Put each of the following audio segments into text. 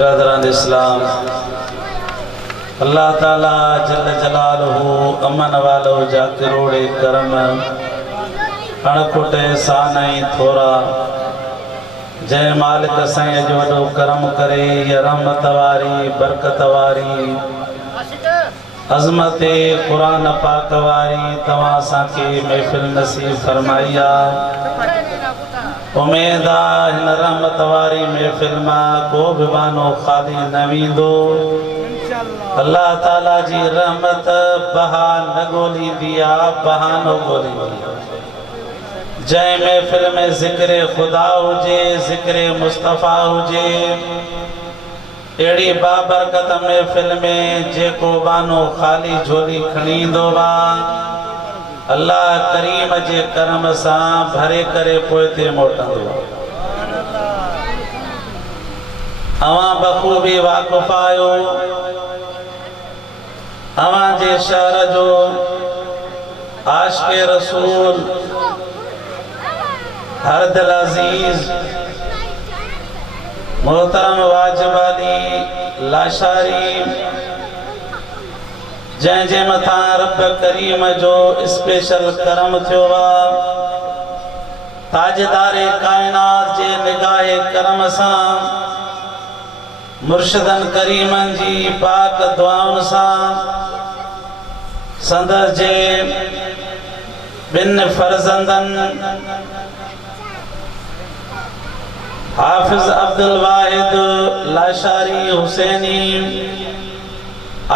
बरदरान इस्लाम अल्लाह ताला जल्ल जलालहू अमन वालो जा करोड़े करम अणकुटे सानई थोरा जय मालिक साईं जो वॾो करम करे या रहमत वारी बरकत वारी अज़मत कुरान पाक वारी तवां असांखे महफ़िल नसीब फरमाई आहे। उम्मीद आहे हिन रहमत वारी महफ़िल मां को बि बानो ख़ाली न वेंदो। अल्लाह ताला जी रहमत बहा न ॻोल्हींदी आहे, बहानो ॻोल्हींदी आहे। जंहिं महफ़िल में ज़िक्र ख़ुदा हुजे, ज़िक्र मुस्तफ़ा हुजे, अहिड़ी बाबरकत महफ़िल में जेको बानो ख़ाली झोली खणी ईंदो आहे अल्लाह करीम जे करम सां भरे करे पोइ ते मोटंदो। अवां बख़ूबी वाक़ुफ़ आहियो अवां जे शहर जो आशिक़े रसूल हरदिल अज़ीज़ मोहतरम वाजिब अली लाशारी जंहिंजे मथां रब करीम जो स्पेशल करम थियो आहे। ताजदारे कायनात जे निगाहे करम सां मुर्शिदन करीमन जी पाक दुआउन सां संदस जे बिन फर्जंदन हाफिज अब्दुल वाहिद लाशारी हुसैनी,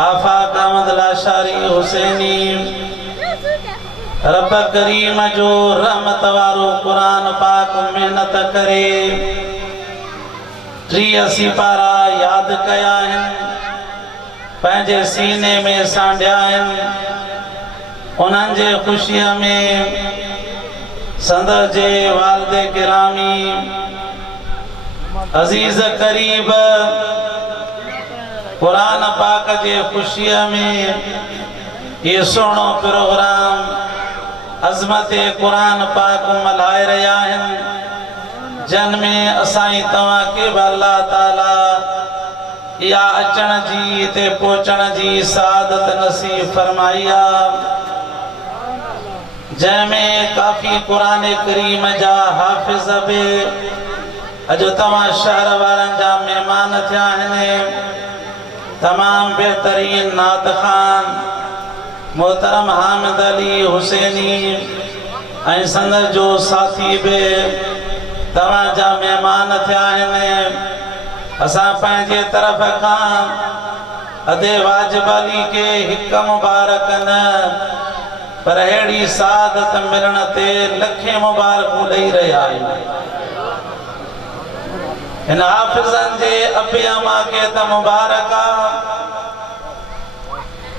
आफाक अहमद लाशारी हुसैनी, रब करीम जो रहमत वारो कुरान पाक मेहनत करे 83 पारा याद कया आहिनि, पंहिंजे सीने में सांढिया आहिनि। उन्हनि जे ख़ुशीअ में संदस जे वालिद गिरामी अजीज करीब कुरान पाक जे ख़ुशीअ में ये सुहिणो प्रोग्राम अज़मत कुरान पाक मल्हाए रहिया आहिनि, जिन में असां तव्हांखे बि अल्लाह ताला या अचण जी हिते पहुचण जी सादत नसीब फरमाई आहे। जंहिंमें काफ़ी कुरान करीम जा हाफ़िज़ बि अॼु तव्हां शहर वारनि जा महिमान थिया आहिनि। तमाम बेहतरीन नात खान मोहतरम हामिद अली हुसैनी ऐं संदस जो साथी बि तव्हां जा महिमान थिया आहिनि। असां पंहिंजे तरफ़ खां अदे वाजिब अली के हिक मुबारक न पर अहिड़ी सादत मिलण ते लखे मुबारकूं ॾेई रहिया आहियूं। इन हाफ़िज़नि जे अबियमा के त मुबारक आहे,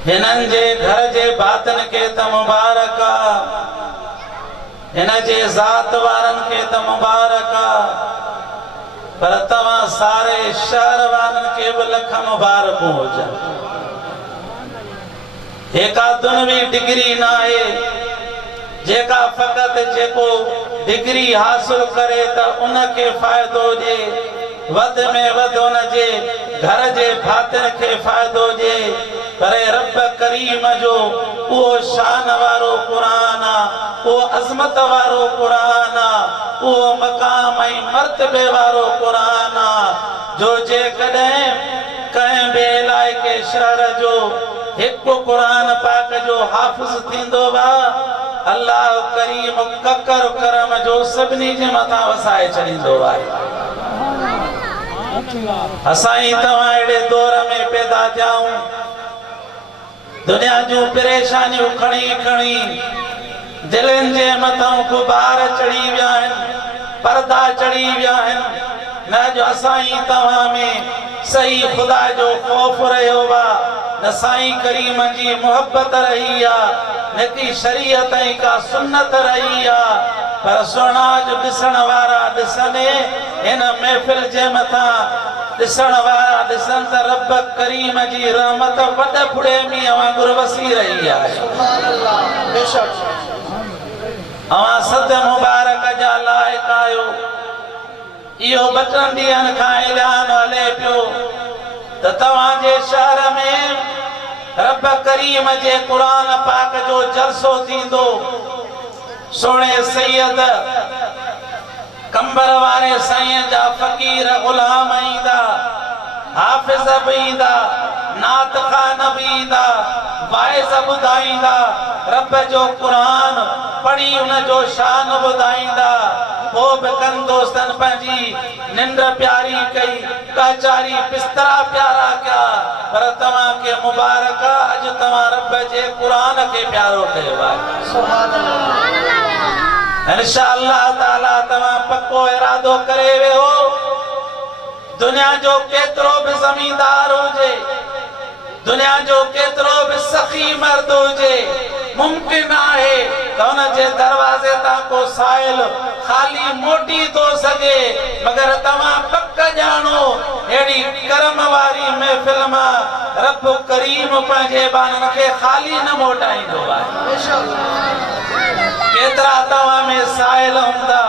हिननि जे घर जे बातन के त मुबारक आहे, हिन जे ज़ात वारनि के त मुबारक आहे, पर तव्हां सारे शहर वारनि के बि लख मुबारकूं हुजनि। एका दुनवी डिग्री न आहे जेका फ़क़त जेको डिग्री हासिल करे त उनखे फ़ाइदो ॾिए, वध में वध उन जे घर जे भातिन खे फ़ाइदो ॾिए, पर रब करीम जो उहो शान वारो क़ुरान आहे, उहो अज़मत वारो क़ुरान आहे, उहो मक़ाम ऐं मर्तबे वारो क़ुरान आहे जो जेकॾहिं कंहिं बि इलाइक़े शहर जो हिकु क़ुरान पाक जो हाफ़िज़ थींदो आहे अल्लाह करीम ककर करम जो सभिनी जे मथां वसाए छॾींदो आहे। असां तव्हां अहिड़े दौर में पैदा थियाऊं, दुनिया जूं परेशानियूं खणी खणी दिलनि जे मथां गुबार चढ़ी विया आहिनि, पर्दा चढ़ी विया आहिनि। न जो असां तव्हां में सही ख़ुदा जो ख़ौफ़ रहियो आहे, न साईं करीम जी मोहब्बत रही आहे, न की शरीयत ऐं का सुन्नत रही आहे। पर सुहिणा जो ॾिसण वारा ॾिसनि, हिन महफ़िल जे मथां ॾिसण वारा ॾिसनि त रब करीम जी रहमत वॾे बुढ़े मींहं वांगुरु वसी रही आहे। अवां सद मुबारक जा लाइक़ आहियो। इहो बचन ॾींहनि खां ऐलान हले पियो त तव्हांजे शहर में रब करीम जे क़ुरान पाक जो जलसो थींदो। सोणे सैयद कंबर वारे साईं जा फ़कीर ग़ुलाम ईंदा, हाफ़िज़ बि ईंदा, नात ख़ान बि ईंदा, वाइज़ ॿुधाईंदा, रब जो क़ुरान पढ़ी उन जो शान ॿुधाईंदा। पोइ बि कनि दोस्तनि पंहिंजी निंड प्यारी कई, कचारी बिस्तरा प्यारा कया, पर तव्हांखे मुबारक अॼु तव्हां रब जे क़ुरान खे प्यारो कयो आहे। इंशाअल्लाह ताला तव्हां पक्को इरादो करे वियो, दुनिया जो केतिरो बि ज़मींदार हुजे, दुनिया जो केतिरो बि सखी मर्द हुजे, मुमकिन आहे त उन जे दरवाज़े तां को साइल खाली मोटी थो सघे, मगर तव्हां पक ॼाणो अहिड़ी करम वारी महफ़िल मां रब करीम पंहिंजे बाननि खे खाली न मोटाईंदो आहे। केतिरा तव्हां में साइल हूंदा,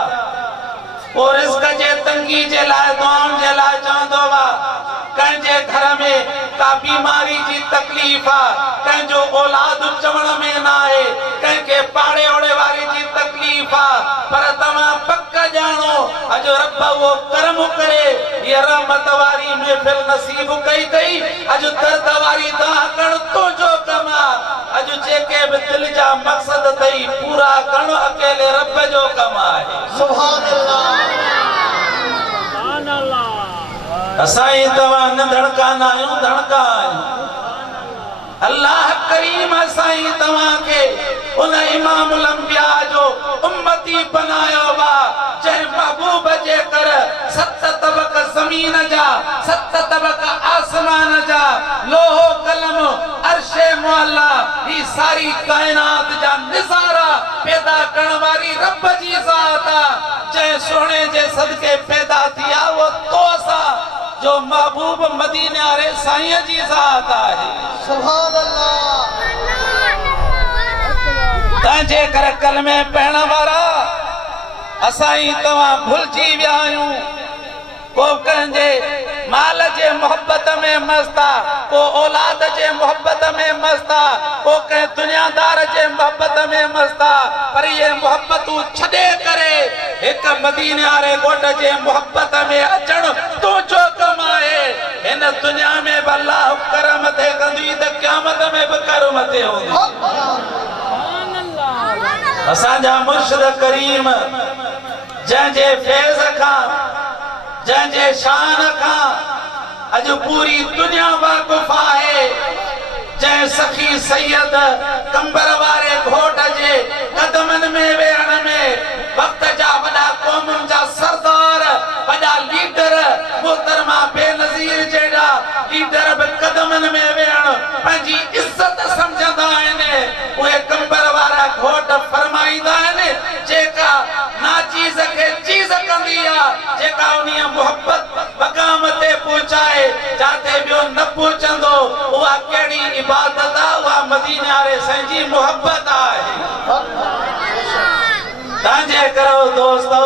पोइ रिज़्क़ जे तंगी जे लाइ दुआउनि जे लाइ चवंदो आहे। कंहिंजे घर में का बीमारी जी तकलीफ़ आहे, कंहिंजो औलाद चवण में न आहे, कंहिंखे पाड़े ओड़े वारी जी तकलीफ़ आहे, पर तव्हां पक ॼाणो अॼु रब वो करम करे हीअ रहमत वारी महफ़िल नसीब कई अथई। अॼु दर्द वारी दुआ करण तुंहिंजो कम आहे। अॼु जेके बि दिल जा मक़सद अथई पूरा करण अकेले रब जो कम आहे। सुभान अल्लाह। असाई तव्हां न धड़काना आहियूं, धड़का आहियूं। अल्लाह करीम असाई तव्हांखे उन इमामुल अंबिया जो उम्मती बनायो वा, जंहिं महबूब जे कर 7 तबक ज़मीन जा, 7 तबक आसमान जा, लोहो कलम अर्शे मुअल्ला, ही सारी कायनात जा निज़ारा पैदा करण वारी रब जी ज़ात आहे। जंहिं सोने जे सदके पैदा थिया वो तो सा जो महबूब मदीने वारे साईं जी ज़ात आहे। सुभान अल्लाह। तंहिंजे करे कलमे पढ़ण वारा असाई तव्हां भुलिजी विया आहियूं। को कंहिंजे माल जे मोहब्बत में मस्त आहे, को औलाद जे मोहब्बत में मस्त आहे, को कंहिं दुनियादार जे मोहब्बत में मस्त आहे, पर ये मोहब्बतूं छॾे करे हिक मदीने वारे घोट जे मोहब्बत में अचण तुंहिंजो कम आहे। हिन दुनिया में बि अल्लाह करम थे कंदी त क़यामत में बि करम थे हूंदी। असांजा मुर्शिद करीम जंहिंजे फैज़ खां, जंहिंजे शान खां अॼु पूरी दुनिया वाक़ुफ़ आहे, जंहिं सखी सैयद कंबर वारे घोट जे कदमनि में वेहण में वक़्त जा वॾा क़ौमुनि जा सरदार, वॾा लीडर, मोहतरमा बेनज़ीर जहिड़ा लीडर बि कदमनि में वेहण पंहिंजी इज़त सम्झंदा आहिनि। उहे कंबर वारा घोट फरमाईंदा आहिनि, जेका नाचीज़ खे चीज़ कंदी आहे, जेका उन्हीअ मोहब्बत मक़ाम ते पहुचाए जाते ॿियो न पहुचंदो, उहा कहिड़ी इबादत आहे? उहा मदीने वारे साईं जी मोहब्बत आहे। तंहिंजे करे दोस्तो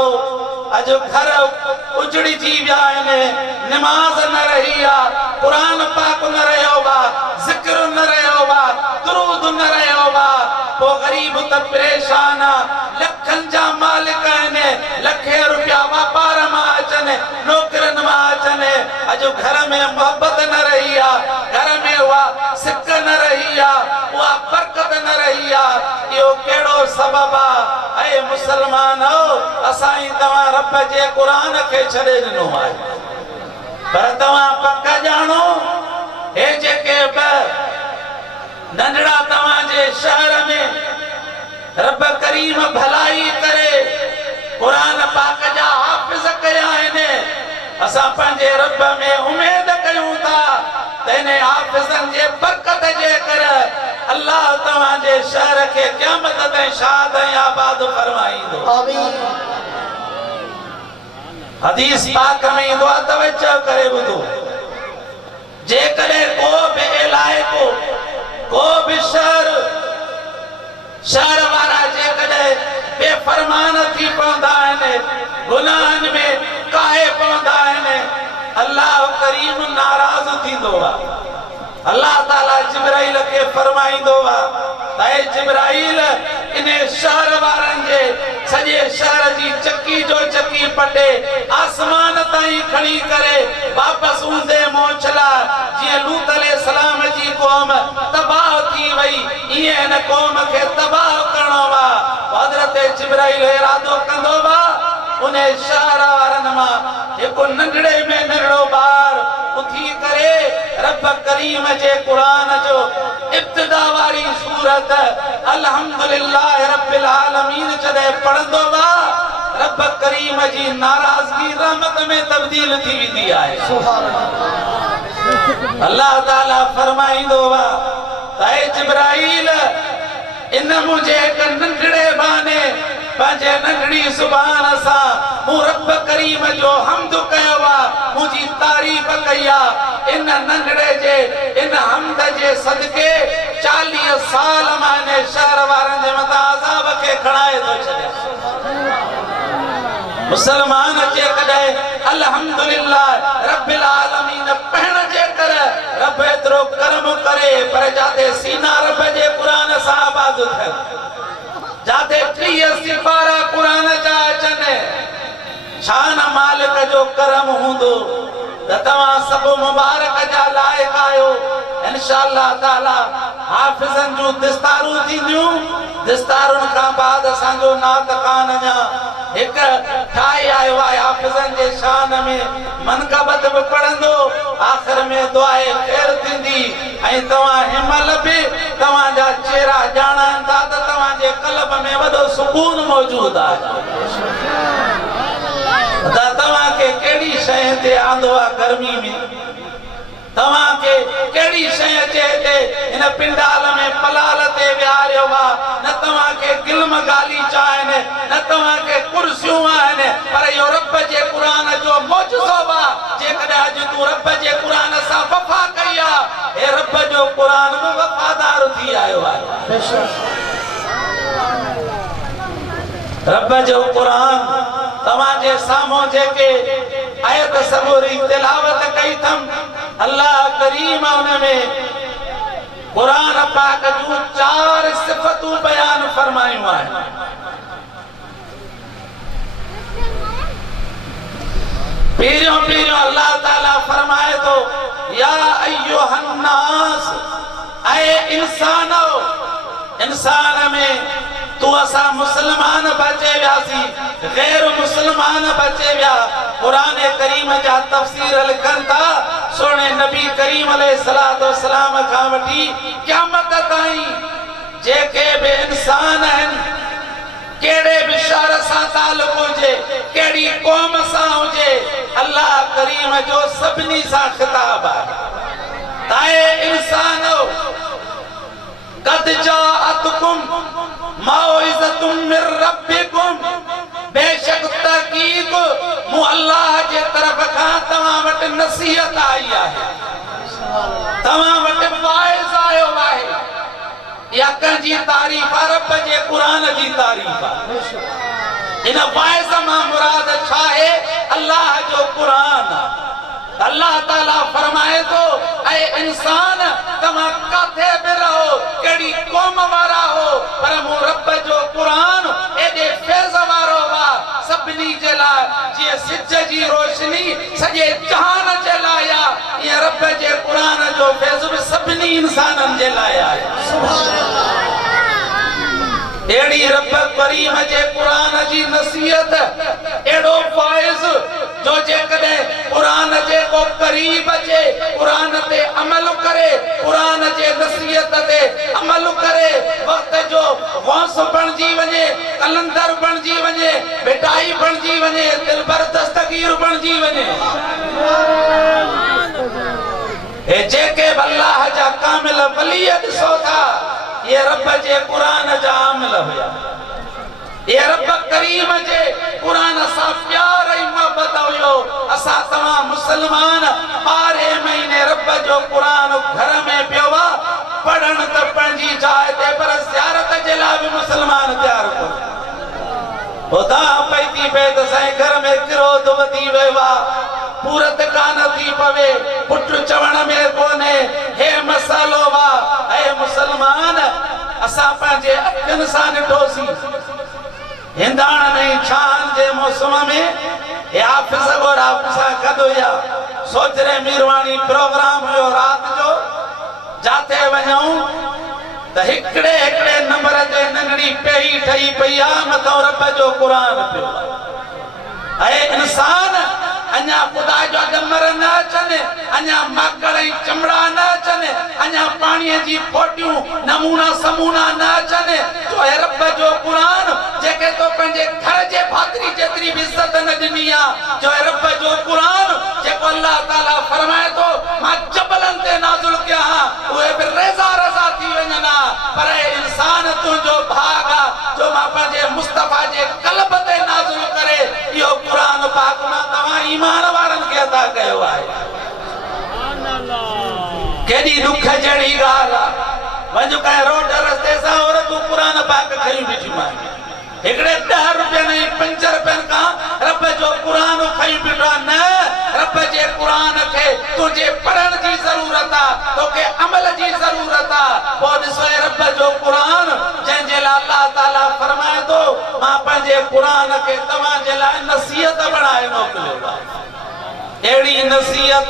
अॼु घर उजड़िजी विया आहिनि, नमाज़ न रही आहे, क़ुरान पाक न रहियो आहे, ज़िक्र न रहियो आहे, दुरूद न रहियो आहे। पोइ ग़रीब त परेशान आहे, लखनि जा मालिक आहिनि, लखे रुपया वापार मां अचनि, नौकरनि मां अचनि। अॼु घर में मोहब्बत न रही आहे, घर में उहा सिक न रही आहे, उहा बरकत न रही आहे। इहो कहिड़ो सबब आहे? ऐं मुसलमान असाई तव्हां रब जे क़ुरान खे छॾे ॾिनो आहे, पर तव्हां पक ॼाणो हे जेके बि नंढड़ा तव्हांजे शहर में रब करीम भलाई करे क़ुरान पाक जा हाफ़िज़ कया आहिनि, असां पंहिंजे रब में उमेद कयूं था त हिन हाफ़िज़नि जे बरकत जे करे अल्लाह तव्हांजे शहर खे क़यामत ताईं शाद ऐं आबाद फरमाईंदो। आमीन। हदीस पाक में ईंदो आहे, तवज्जो करे ॿुधो, जेकॾहिं को बि इलाइक़ो, को बि शहर वारा जेकॾहिं बेफ़रमान थी पवंदा आहिनि, गुनाहनि में काहे पवंदा आहिनि अल्लाह करीम नाराज़ थींदो आहे। अल्लाह ताला जिब्राइल के फरमाइंदो आहे त ए जिब्राइल इन शहर वारनि जे सॼे शहर जी चकी जो चकी पटे आसमान ताईं खणी करे वापस ऊंदे मोछला जीअं लूत अलैहिस्सलाम जी क़ौम तबाह थी वई ईअं हिन क़ौम खे तबाह करणो आहे। हज़रत जिब्राइल इरादो कंदो आहे उन शहर वारनि मां हिकु नंढड़े में नंढड़ो ॿार उथी करे रब करीम जे क़ुरान जो इब्तिदा वारी सूरत अल्हम्दुलिल्लाह रब्बिल आलमीन जॾहिं पढ़ंदो आहे रब करीम जी नाराज़गी रहमत में तब्दील थी वेंदी आहे। अल्लाह ताला फरमाईंदो आहे त ए जिब्राइल इन मुंहिंजे हिक नंढड़े बहाने पंहिंजे नंढड़ी ज़ुबान सां मूं रब करीम जो हम्द कयो आहे मुंहिंजी तारीफ़ कई आहे। इन नंढड़े जे इन हम्द जे सदके 40 साल मां इन शहर वारनि जे मथां अज़ाब खे खणाए थो छॾियां। मुसलमान जेकॾहिं अल्हम्दुलिल्लाह रब्बिल आलमीन पढ़ण जे कर रब एतिरो करम करे पर जाते सीना रब जे क़ुरान सां आबाद थियनि जाते 30 सिपारा क़ुरान जा अचनि छा न मालिक जो करम हूंदो त तव्हां सभु मुबारक जा लाइक़ आहियो। इंशाअल्लाह ताला हाफ़िज़नि जूं दिस्तारूं थींदियूं दिस्तारुनि खां बाद असांजो नात ख़ान अञा हिकु ठाहे आयो आहे हाफ़िज़नि जे शान में मनक़बत बि पढ़ंदो आख़िर में दुआए ख़ैर थींदी ऐं तव्हां हिमल बि तव्हांजा चेहरा ॼाणनि था त तव्हांजे क़ल्ब में वॾो सुकून मौजूद आहे। त तव्हांखे कहिड़ी शइ ते आंदो आहे गर्मी में तव्हांखे कहिड़ी शइ अचे हिते हिन पिंडाल में पलाल ते विहारियो आहे न तव्हांखे गिल्म गालीचा आहिनि न तव्हांखे कुर्सियूं आहिनि पर इहो रब जे क़ुरान जो मौजूज़ो आहे। जेकॾहिं अॼु तूं रब जे क़ुरान सां वफ़ा कई आहे हे रब जो क़ुरान बि वफ़ादार थी आयो आहे। रब जो क़ुरान तव्हांजे साम्हूं जेके आयत सबूरी तिलावत कई अथमि अल्लाह करीम उन में क़ुरान पाक जूं 4 सिफ़तूं बयान फरमायूं आहिनि। पहिरियों अल्लाह ताला फरमाए थो या अय्युहन्नास ऐ इंसानो इंसान में तू असा मुसलमान बचे व्यासी गैर मुसलमान बचे व्या कुरान करीम जा तफसीर लिखन था सोने नबी करीम अलैहिस्सलातु वस्सलाम का वठी क़यामत ताईं जेके बि इंसान आहिनि केड़े भी शहर सां ताल्लुक़ हुजे केड़ी कौम सां हुजे अल्लाह करीम जो सभिनी सां खिताब आहे। ताए इंसानो कद जाअतकुम मौइज़तुम मिर रब्बिकुम बेशक तहकीक मु अल्लाह जे तरफ खां तव्हां वटि नसीहत आई आहे तव्हां वटि वाइज़ आयो आहे। या कंहिंजी तारीफ़ रब जे क़ुरान जी तारीफ़ आहे। इन वाइज़ मां मुराद छा आहे अल्लाह जो क़ुरान। अल्लाह ताला फरमाए तो ऐ इंसान तव्हां काथे बि रहो केड़ी कौम वारा हो पर मु रब जो क़ुरान एॾे फैज़ वारो बा सभिनी जे लाइ जीअं सिज जी रोशनी सॼे जहान जे लाइ आहे ईअं रब जे क़ुरान जो फैज़ बि सभिनी इंसाननि जे लाइ आहे। सुभान अल्लाह। एड़ी रब करीम जे क़ुरान जी नसीहत एड़ो फ़ाइज़ जो जेकॾहिं क़ुरान जे को करीब अचे क़ुरान ते अमल करे क़ुरान जे नसीहत ते अमल करे वक्त जो गौस बणजी वञे कलंदर बणजी वञे बेटाई बणजी वञे दिलबर दस्तगीर बणजी वञे। ए जेके अल्लाह जा कामिल वली ॾिसो था ये रब जे क़ुरान जा आमिल हुया। ये रब करीम जे क़ुरान सां प्यार ऐं मोहब्बत हुयो। असां तव्हां मुसलमान 12 महीने रब जो क़ुरान घर में पियो आहे पढ़ण त पंहिंजी जाइ ते पर ज़ियारत जे लाइ बि मुसलमान तयार कोन। खुदा पई थी पए त साईं घर में किरो क्रोध वधी वियो आहे पूरत कान थी पवे पुट चवण में कोने हे मसालो वा हे मुसलमान असां पंहिंजे अखियुनि सां ॾिठोसीं हिंदाण नहीं छान जे मौसम में हे हाफिज़ गोरा सां गॾु हुया सोजरे मीरवाणी प्रोग्राम हुयो रात जो जाते वञूं त हिकड़े हिकड़े नंबर ते नंढड़ी पेई ठही पई आहे मथां रब जो क़ुरान पियो ऐं इंसान अञा खुदा जो ॼमर न अचनि अञा माकड़ ऐं चमड़ा न अचनि अञा पाणीअ जी फोटियूं नमूना समूना न अचनि जो हे रब जो क़ुरान जेके तो पंहिंजे घर जे भातिरी जेतिरी बि इज़त न ॾिनी आहे जो हे रब जो क़ुरान जेको अल्लाह ताला फरमाए थो मां जबलनि ते नाज़िल कया उहे बि रेज़ा रज़ा थी वञनि पर इंसान तुंहिंजो भाग आहे जो मां पंहिंजे मुस्तफ़ा जे क़ल्ब ते नाज़िल करे इहो क़ुरान पाक मां तव्हां ईमान वारनि खे अता कयो आहे केॾी दुख जहिड़ी ॻाल्हि आहे वञ कंहिं रोड रस्ते सां और तूं क़ुरान पाक खणी बीठियूं आहिनि हिकिड़े 10 रुपयनि ऐं 5 रुपयनि खां रब जो क़ुरान खणी बीठो आहे न रब जे क़ुरान खे तुंहिंजे पढ़ण जी ज़रूरत आहे तोखे अमल जी ज़रूरत आहे पोइ ॾिसो रब जो क़ुरान जंहिंजे लाइ अल्लाह ताला फरमाए थो मां पंहिंजे क़ुरान खे तव्हांजे लाइ नसीहत बणाए मोकिलियो आहे एड़ी नसीहत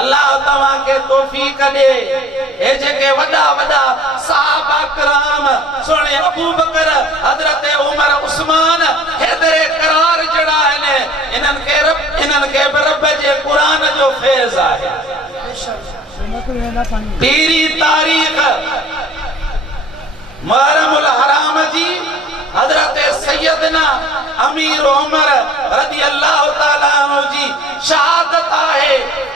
अल्लाह तवा के तौफीक दे ए जेके वडा वडा सहाबा कराम सोने अबू बकर हजरत उमर उस्मान हैदरे करार जड़ा है इनन के रब जे कुरान जो फैज है पीरी तारीख मुहर्रमुल हराम जी हजरत सैयदना अमीर उमर रज़ी अल्लाह ताला अन्हु जी शहादत है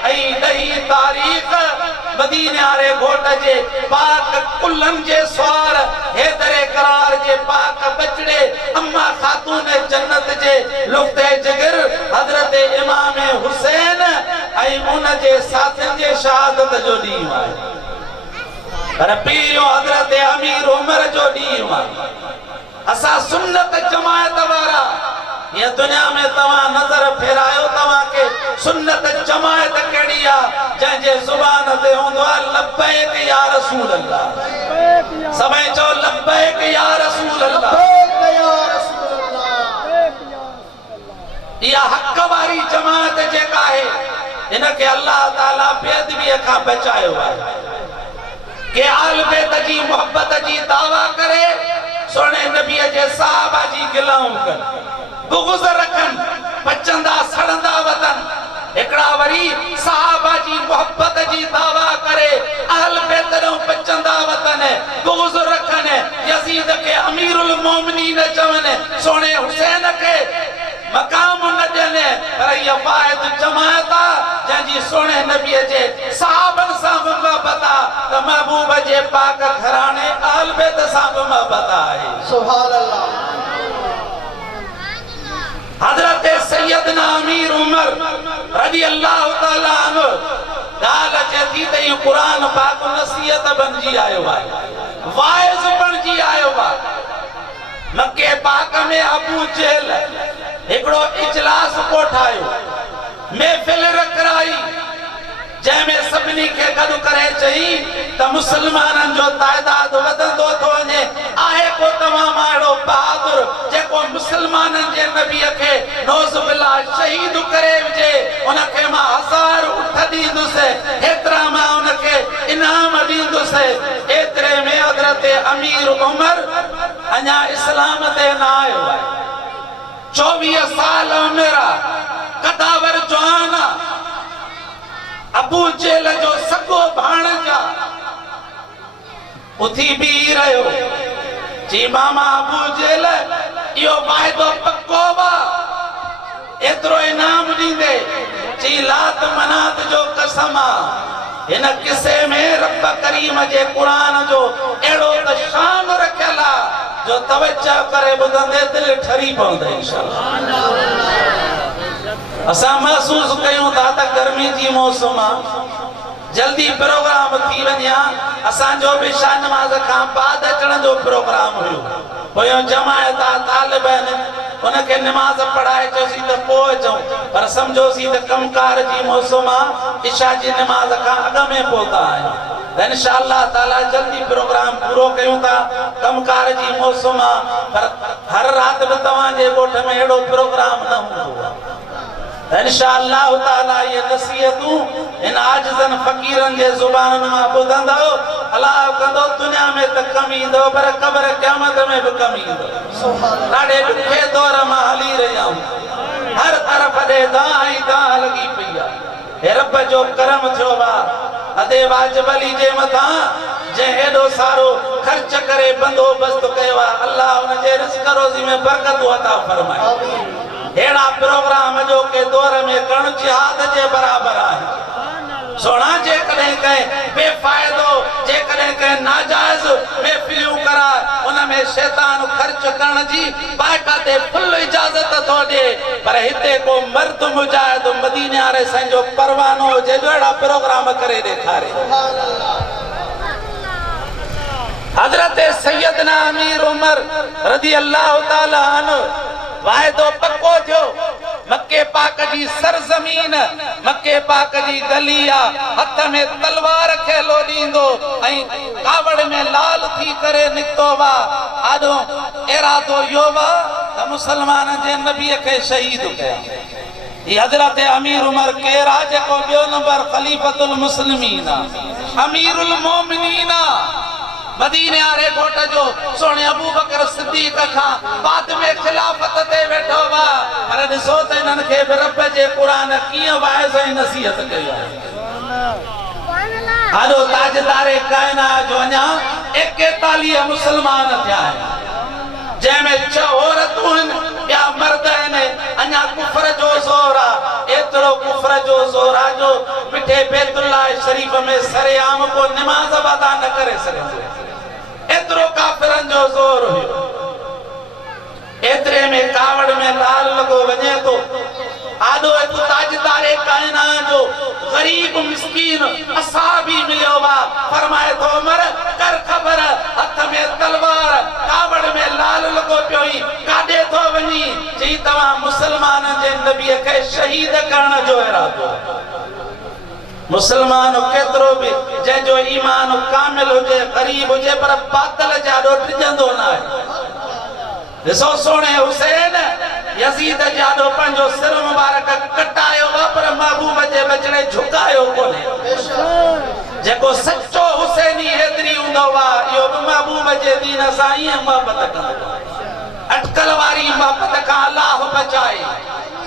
ऐं 10 तारीख मदीने वाले घोट जे पाक कुल्लन जे सवार हैदरे करार जे पाक बचड़े अम्मा खातून जन्नत जे लुफ्ते जिगर हजरत इमाम हुसैन ऐं उन जे साथिन जे शहादत जो ॾींहुं आहे पर पहिरियों हजरत अमीर उमर जो ॾींहुं आहे असा सुन्नत जमायत वारा ये दुनिया में तवा नजर फेरायो तवा के सुन्नत जमायत केड़ी आ जंहिंजे जुबान ते होंदो लब्बैक या रसूल अल्लाह सभई चो लब्बैक या रसूल अल्लाह या हक वारी जमायत जेका है इनके अल्लाह ताला बेअदबी खां बचायो है के आल बैत जी मोहब्बत जी दावा करे सोने नबी जे साहबा जी गिलाऊं कर बुग़्ज़ रखन बचंदा सड़ंदा वतन एकड़ा वरी साहबा जी मोहब्बत जी दावा करे अहल बैत नो बचंदा वतन बुग़्ज़ रखन यजीद के अमीरुल मोमिनीन चवन सोने हुसैन के मकाम न देने पर ये वाहिद जमात जंहिंजी सोने नबी जे साहबन सां मोहब्बत त महबूब जे पाक घराने अहल बैत सां मोहब्बत है सुभान अल्लाह हजरत सैयदना अमीर उमर रज़ी अल्लाह ताला अन्हु गाल चेती त इहो क़ुरान पाक नसीहत बनजी आयो आहे वाइज़ बनजी आयो आहे मक्के पाक में अबू जहल एकड़ो इजलास कोठायो महफिल रखराई जंहिंमें सभिनी खे गॾु करे चई त मुसलमाननि जो ताइदाद वधंदो थो वञे आहे को तव्हां माड़ो बहादुर जेको मुसलमाननि जे नबीअ खे नौज़ बिल्लाह शहीद करे विझे उनखे मां 1000 उठ ॾींदुसि हेतिरा मां उनखे इनाम ॾींदुसि एतिरे में हज़रत अमीर उमर अञा इस्लाम ते न आयो आहे 24 साल उमिरि कदावर जवान अबू जेल जो सगो भाणजा उथी भी रहियो जी मामा अबू जेल इहो वाइदो पक्को बा एतिरो इनाम ॾींदे जी लात मनात जो कसम इन किसे में रब करीम जे कुरान जो एड़ो त शान रखियल जो तवज्जो करे ॿुधंदे दिल ठरी पवंदे इंशाअल्लाह असा महसूस कयूं था त गर्मी जी मौसम जल्दी प्रोग्राम थी वञा असा जो भी शाह नमाज खां बाद अचण जो प्रोग्राम हुयो पोयों जमायत तालिब उनके नमाज पढ़ाए चोसी त पोइ अचूं पर समझोसी त कमकार जी मौसम आहे इशा जी नमाज खां अॻ में पहुता आहियूं त इंशाअल्लाह ताला जल्दी प्रोग्राम पूरो कयूं था कमकार जी मौसम आहे पर हर रात बि तव्हांजे ॻोठ में अहिड़ो प्रोग्राम न हूंदो आहे इंशाअल्लाह ताला ये नसीहतूं इन आजिज़न फकीरन जे ज़ुबाननि मां ॿुधंदो अल्लाह कंदो दुनिया में त कम ईंदो पर क़ब्र क़यामत में बि कम ईंदो ॾाढे ॾुखे दौर मां हली रहिया आहियूं हर तरफ़ ॾे दां ई दां लॻी पई आहे हे रब जो करम थियो आहे अदे वाजिब अली जे मथां जंहिं एॾो सारो ख़र्च करे बंदोबस्त कयो आहे अल्लाह उन जे रिज़्क़ रोज़ी में बरकत अता फरमाए हेड़ा प्रोग्राम जो के दौर में कण जिहाद जे बराबर आहे सोना जे कने कहे बेफायदो जे कने कहे नाजायज महफिलियों करा उन में शैतान खर्च करण जी बाकायदे फुल इजाजत थो दे पर हिते को मर्द मुजाहिद मदीने वाले संजो परवानो जे जोड़ा प्रोग्राम करे ॾेखारे हजरत सैयदना अमीर उमर रज़ी अल्लाह ताला अन्हु वायदो पक्को थियो मक्के पाक जी सरजमीन मक्के पाक जी गलिया हथ में तलवार खेलो दींदो ऐं कावड़ में लाल थी करे निकतो वा आदो इरादो यो वा त मुसलमान जे नबी के शहीद कया ये हजरत अमीर उमर केरा जेको बियो नंबर खलीफतुल मुस्लिमीन अमीरुल मोमिनीन मदीने वाले घोट जो सोने अबू बकर सिद्दीक खां बाद में खिलाफत ते वेठो वा पर ॾिसो त इन्हनि खे बि रब जे क़ुरान कीअं वाइज़ ऐं नसीहत कई आहे हालो ताजदारे कायनात जो अञा 41 मुसलमान थिया आहिनि जंहिंमें 6 औरतूं आहिनि ॿिया मर्द आहिनि अञा कुफर जो ज़ोर आहे एतिरो कुफर जो ज़ोर आहे जो मिठे बैतुल्लाह शरीफ में सरेआम को नमाज़ अदा न करे सघंदो एतरो काफिरन जो जोर हुयो एतरे में कावड़ में लाल लगो वने तो आदो एक ताजदारे कायनात जो गरीब मिस्कीन असाबी मिलियो वा फरमाए तो उमर कर खबर हथ में तलवार कावड़ में लाल लगो पियोई काडे तो वनी जी तवा मुसलमान जे नबी के शहीद करण जो इरादो मुसलमान केतरो भी जे जो ईमान कामिल हुजे गरीब हुजे पर बातल जाडो टिजंदो ना ॾिसो सोने हुसैन यजीद जाडो पंजो सिर मुबारक कटायो वा पर महबूब जे बचड़े झुकायो कोने जेको सच्चो हुसैनी हेतरी हुंदो वा यो महबूब जे दीन सां ई मोहब्बत कंदो अटकल वारी मोहब्बत का अल्लाह बचाए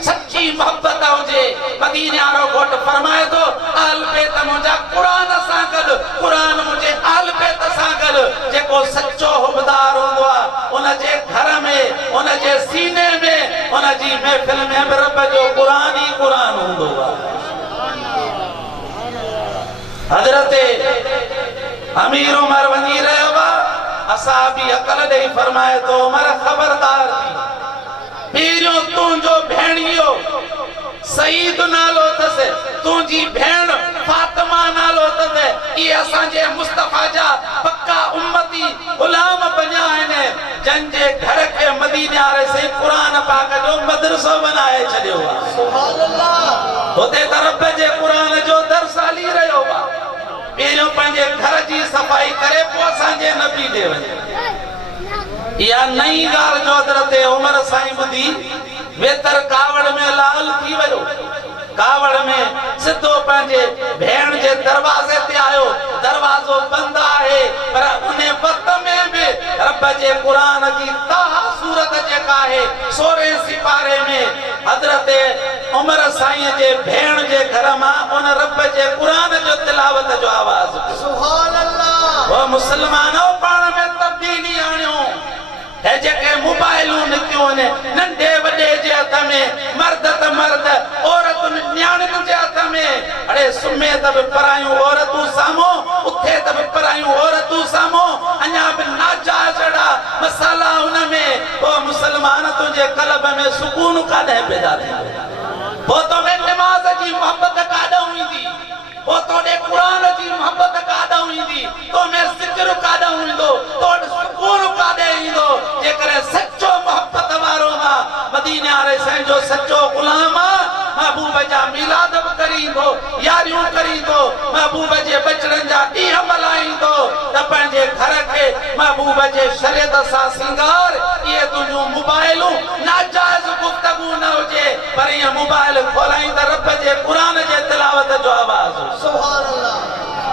सच्ची मोहब्बत हुजे मदीने वालो घोट फरमाए तो आल बैत मुंहिंजा कुरान सां गॾु कुरान मुंहिंजे आल बैत सां गॾु जेको सच्चो हुबदार हूंदो आहे उन जे घर में उन जे सीने में उन जी महफ़िल में बि रब जो कुरान ई कुरान हूंदो आहे हज़रत अमीर उमर वञी रहियो आहे असाबी अकल ॾेई फरमाए तो उमर ख़बरदार थी पहिरियों तुंहिंजो भेणियो सईद नालो अथसि तुंहिंजी भेण फातिमा नालो अथसि इहे असांजे मुस्तफ़ा जा पक्का उम्मती गुलाम बणिया आहिनि जंहिंजे घर खे मदीने वारे से क़ुरान पाक जो मदरसो बनाए छॾियो आहे सुभान अल्लाह हुते त रब जे क़ुरान जो दर्स हली रहियो आहे पहिरियों पंहिंजे घर जी सफ़ाई करे पोइ असांजे नबी ॾे वञे या नई गाल जो हज़रत उमर साईं बुधी वेतर कावड़ में लाल थी वयो कावड़ में सिद्धो पंहिंजे भेण जे दरवाजे ते आयो दरवाजो बंद आहे पर उन्हें वक्त में भी रब जे कुरान की ताहा सूरत जेका आहे 16 सिपारे में हज़रत उमर साईं जे भेण जे घर मां उन रब जे कुरान जो तिलावत जो आवाज सुभान अल्लाह वो मुसलमानों पाण में तब्दीली आणियो है जेके मोबाइलूं निकियूं ने नंढे वॾे जे हथ में मर्द त मर्द औरतुं न्याणियुनि जे हथ में अड़े सुम्हे त बि परायूं औरतूं साम्हूं उथे त बि परायूं औरतूं साम्हूं अञा बि नाजायज़ अहिड़ा मसाला हुन में पोइ मुसलमान तुंहिंजे कल्ब में सुकून काॾहें पैदा थींदो पोइ तोखे नमाज़ जी मोहबत काॾों ईंदी पोइ तोॾे क़ुरान जी मोहबत काॾों ईंदी तो में ज़िक्र काॾों ईंदो तो सुकून काॾे ईंदो जेकर सच्चो मोहब्बत वारो मां मदीने वाले साईं जो सच्चो गुलाम महबूब जा मिलाद बि करींदो, यारियूं करींदो, महबूब जे बचड़नि जा ॾींहं मल्हाईंदो त पंहिंजे घर खे महबूब जे शरीयत सां सिंगार। इहे तुंहिंजूं मोबाइलूं नाजाइज़ गुफ़्तगू न हुजे, पर इहे मोबाइल खोलाई त रब जे क़ुरान जे तिलावत जो आवाज़ सुभान अल्लाह,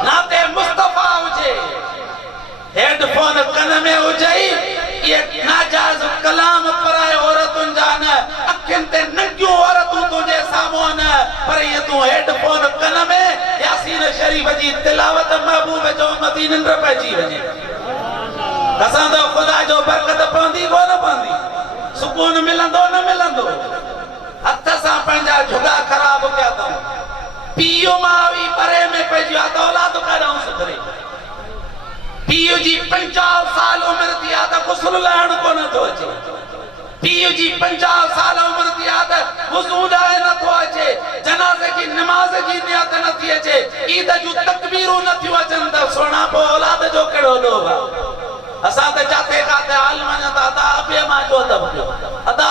नाते मुस्तफ़ा हुजे, हेडफोन कन में हुजे, ये नाजायज़ कलाम पराए औरतुनि जा न, अखियुनि ते नंगियूं औरतूं तुंहिंजे साम्हूं न, पर ये तूं हेडफोन कन में यासीन शरीफ जी तिलावत महबूब जो मदी निंड पइजी वञे। असां तो ख़ुदा जो बरकत पवंदी कोन पवंदी, सुकून मिलंदो न मिलंदो। हथ सां पंहिंजा झुगा ख़राब कया अथऊं, पीउ मां बि परे में पइजी वियो त औलाद काॾां सुधरे। पीउ जी 50 साल उम्र थी आहे त गुस्ल लहण कोन थो अचे, पीउ जी 50 साल उम्र थी आहे त वुज़ू लाइ नथो अचे, जनाज़े जी नमाज़ जी नियत नथी अचे, ईद जूं तकबीरूं नथियूं अचनि त सोना पोइ औलाद जो कहिड़ो ॾोह आहे। असां त जाते काथे हाल वञनि था त अबे मां जो अदब कयो, अदा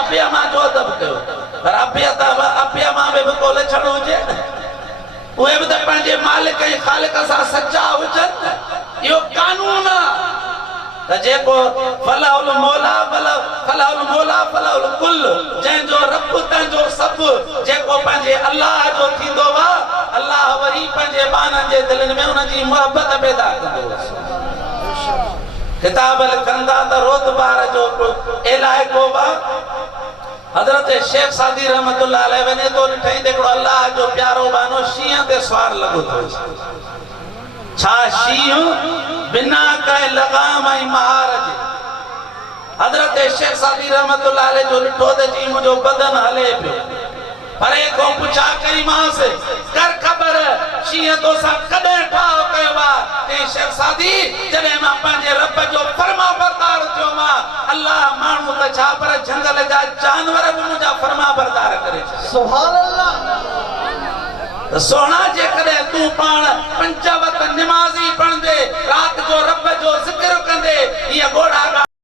अबे मां जो अदब कयो, पर अबे मां बि को लछण हुजे, उहे बि त पंहिंजे मालिक ऐं ख़ालिक सां सचा हुजनि। इहो कानून त जेको फलाउल मौला फलाउल कुल, जंहिंजो रब तंहिंजो सभु, जेको पंहिंजे अल्लाह जो थींदो आहे, अल्लाह वरी पंहिंजे बाननि जे दिलनि में उनजी मोहबत पैदा कंदो। किताब लिखंदा त रोतबार जो इलाइक़ो बा हज़रत शेख सादी रहमतुल्लाह अलैह वञे तो ॾिठई त हिकिड़ो अल्लाह जो प्यारो बानो शींहं ते सवार लॻो थो। छा शींहं बिना कंहिं लगाम ऐं महार जे। हज़रत शेख सादी रहमतुल्लाह अलैह जो ॾिठो त चई मुंहिंजो बदन हले पियो। परे को पुछा कई मांस कर ख़बर शींहं तोसां कॾहिं ठाव कयो आहे। ऐं शेख सादी जॾहिं मां पंहिंजे रब जो फर्मा बरदार थियो मां, अल्लाह माण्हू त छा पर जंगल जा जानवर बि मुंहिंजा फर्मा बरदार करे सुभान अल्लाह। त सोना जेकॾहिं तूं पाण 5 वक़्त निमाज़ी पढ़ंदे, रात जो रब जो ज़िक्र कंदे, इहे घोड़ा